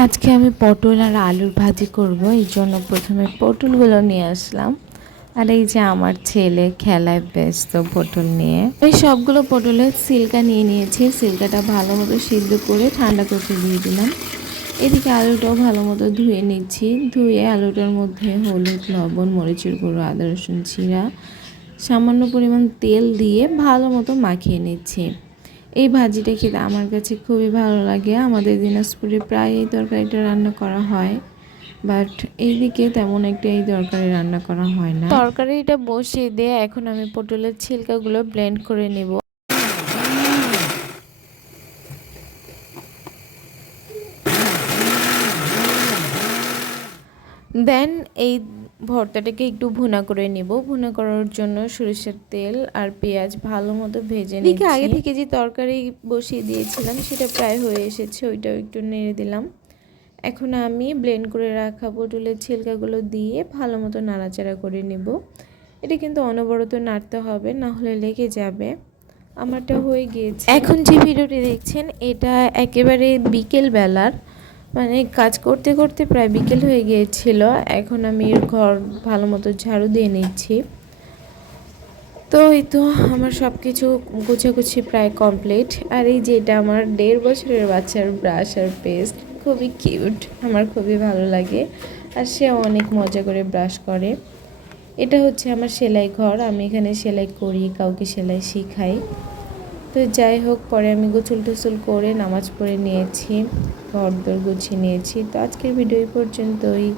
আজকে আমি পটল আর আলুর ভাজি করব, এই জন্য প্রথমে পটলগুলো নিয়ে আসলাম। আর এই যে আমার ছেলে খেলায় ব্যস্ত পটল নিয়ে, এই সবগুলো পটলের সিল্কা নিয়ে নিয়েছি। সিল্কাটা ভালো মতো সিদ্ধ করে ঠান্ডা করতে দিয়ে দিলাম। এদিকে আলুটাও ভালো মতো ধুয়ে নিচ্ছি। ধুয়ে আলুটার মধ্যে হলুদ, লবণ, মরিচের গুঁড়ো, আদা, রসুন, জিরা, সামান্য পরিমাণ তেল দিয়ে ভালো মতো মাখিয়ে নিচ্ছি। এই ভাজিটা খেতে আমার কাছে খুবই ভালো লাগে। আমাদের দিনাজপুরে প্রায় এই তরকারিটা রান্না করা হয় বাট এইদিকে তেমন একটা এই তরকারি রান্না করা হয় না। তরকারিটা বসিয়ে দিয়ে এখন আমি পটলের ছিলকাগুলো ব্লেন্ড করে নেব। দেন এই ভর্তাটাকে একটু ভুনা করে নেব। ভুনা করার জন্য সরিষার তেল আর পেঁয়াজ ভালো মতো ভেজে নিচ্ছি আগে থেকে যে তরকারি বসিয়ে দিয়েছিলাম সেটা প্রায় হয়ে এসেছে ওইটাও একটু নেড়ে দিলাম। এখন আমি ব্লেন্ড করে রাখা পটলের ছিলকাগুলো দিয়ে ভালো মতো নাড়াচাড়া করে নেব। এটা কিন্তু অনবরত নাড়তে হবে না হলে লেগে যাবে। আমারটা হয়ে গিয়েছে। এখন যে ভিডিওটি দেখছেন এটা একেবারে বিকেল বেলার মানে কাজ করতে করতে প্রায় বিকেল হয়ে গিয়েছিল। এখন আমি ঘর ভালো মতো ঝাড়ু দিয়ে নিচ্ছি। তো এই তো আমার সব কিছু গুছাগুছি প্রায় কমপ্লিট আর এই যেটা আমার দেড় বছরের বাচ্চার ব্রাশ আর পেস্ট খুবই কিউট আমার খুবই ভালো লাগে। আর সে অনেক মজা করে ব্রাশ করে। এটা হচ্ছে আমার সেলাই ঘর, আমি এখানে সেলাই করি, কাউকে সেলাই শিখাই। তো যাই হোক, পরে আমি গোসল টোসল করে নামাজ পড়ে নিয়েছি, ঘর দর গুছিয়ে নিয়েছি। তো আজকের ভিডিও পর্যন্তই।